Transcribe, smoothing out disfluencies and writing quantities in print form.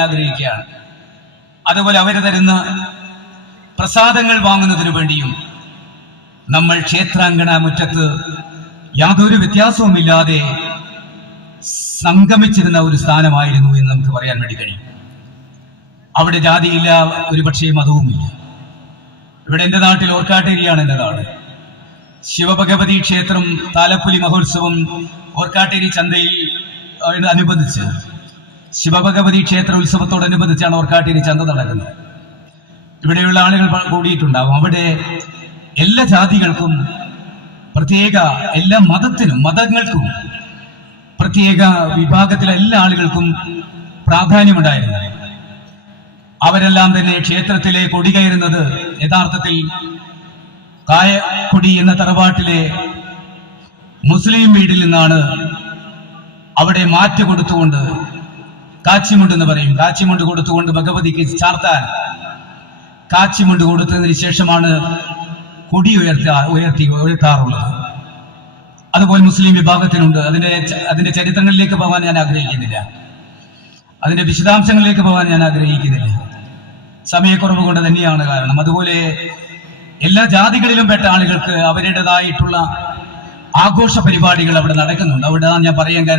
ആഗ്രഹിക്കുകയാണ്. അതുപോലെ അവർ തരുന്ന പ്രസാദങ്ങൾ വാങ്ങുന്നതിനു വേണ്ടിയും നമ്മൾ ക്ഷേത്രാങ്കണ മുറ്റത്ത് യാതൊരു വ്യത്യാസവുമില്ലാതെ സംഗമിച്ചിരുന്ന ഒരു സ്ഥാനമായിരുന്നു എന്ന് നമുക്ക് പറയാൻ വേണ്ടി കഴിയും. അവിടെ ജാതിയില്ല, ഒരുപക്ഷേ മതവുമില്ല. ഇവിടെ എൻ്റെ നാട്ടിൽ ഓർക്കാട്ടേരിയാണ് എൻ്റെ നാട്. ശിവഭഗവതി ക്ഷേത്രം താലപ്പൊലി മഹോത്സവം ഓർക്കാട്ടേരി ചന്തയിൽ അനുബന്ധിച്ച് ശിവഭഗവതി ക്ഷേത്ര ഉത്സവത്തോടനുബന്ധിച്ചാണ് ഓർക്കാട്ടേരി ചന്ത നടക്കുന്നത്. ഇവിടെയുള്ള ആളുകൾ കൂടിയിട്ടുണ്ടാവും. അവിടെ എല്ലാ ജാതികൾക്കും പ്രത്യേക, എല്ലാ മതങ്ങൾക്കും പ്രത്യേക വിഭാഗത്തിലെ എല്ലാ ആളുകൾക്കും പ്രാധാന്യമുണ്ടായിരുന്നു. അവരെല്ലാം തന്നെ ക്ഷേത്രത്തിലെ കൊടി കയറുന്നത് യഥാർത്ഥത്തിൽ കായക്കൊടി എന്ന തറവാട്ടിലെ മുസ്ലിം വീട്ടിൽ നിന്നാണ്. അവിടെ മാറ്റ് കൊടുത്തുകൊണ്ട്, കാച്ചിമുണ്ട് എന്ന് പറയും, കാച്ചിമുണ്ട് കൊടുത്തുകൊണ്ട് ഭഗവതിക്ക് ചാർത്താൻ കാച്ചിമുണ്ട് കൊടുത്തതിന് ശേഷമാണ് കൊടി ഉയർത്താറുള്ളത്. അതുപോലെ മുസ്ലിം വിഭാഗത്തിനുണ്ട്. അതിന്റെ ചരിത്രങ്ങളിലേക്ക് പോകാൻ ഞാൻ ആഗ്രഹിക്കുന്നില്ല, അതിന്റെ വിശദാംശങ്ങളിലേക്ക് പോകാൻ ഞാൻ ആഗ്രഹിക്കുന്നില്ല, സമയക്കുറവ് കൊണ്ട് തന്നെയാണ് കാരണം. അതുപോലെ എല്ലാ ജാതികളിലും പെട്ട ആളുകൾക്ക് അവരുടേതായിട്ടുള്ള ആഘോഷ പരിപാടികൾ അവിടെ നടക്കുന്നുണ്ട്. അവിടെ ഞാൻ പറയാൻ കാരണം